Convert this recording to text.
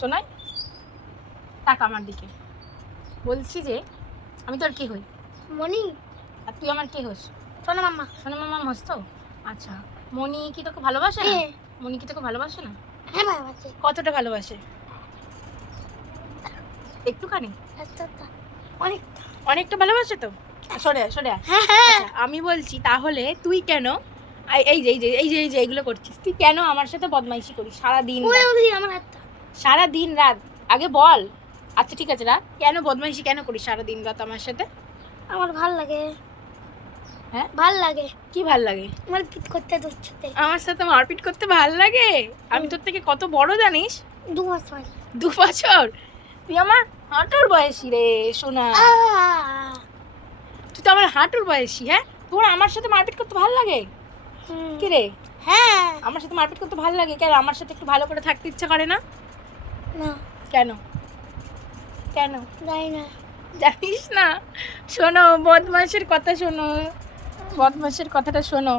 শোনাই, টাকা আমার দিকে। বলছি যে আমি তোর কে হই? মনি। আর তুই আমার কে হোস? সোনা মাম্মা। সোনা মামা হোস তো? আচ্ছা, মনি কি তোকে ভালোবাসে না? হ্যাঁ। মনি কি তোকে ভালোবাসে না? হ্যাঁ ভালোবাসে। কতটা ভালোবাসে? একটুখানি? আচ্ছা অনেক। অনেকটা ভালোবাসে তো? সরে আয়, সরে আয়। হ্যাঁ হ্যাঁ। আচ্ছা, আমি বলছি তাহলে তুই কেন এই যে এইগুলো করছিস? তুই কেন আমার সাথে বদমাইশি করিস সারা দিন ওই রাত? ওই আমার হাতটা। সারা দিন রাত আগে বল। আচ্ছা ঠিক আছে, রাত কেন বদমাইশি কেন করিস সারা দিন রাত আমার সাথে? আমার ভাল লাগে। হ্যাঁ, ভাল লাগে। কি ভাল লাগে? আমার পিট করতে তোর সাথে। আমার সাথে মারপিট করতে ভাল লাগে? আমি তোর থেকে কত বড় জানিস? 2 মাস হয়। 2 বছর? তুই আমার হাঁটুর বয়সী রে সোনা। তুই তো আমার হাঁটুর বয়সী। হ্যাঁ, তোর আমার সাথে মারপিট করতে ভাল লাগে? কি রে, হ্যাঁ। আমার সাথে মারপিট করতে ভাল লাগে? কেন আমার সাথে একটু ভালো করে থাকতে ইচ্ছা করে না? না কেন কেন জানি না। জানিস না? শোনো, বদমাসের কথা শোনো, বদমাসের কথাটা শোনো।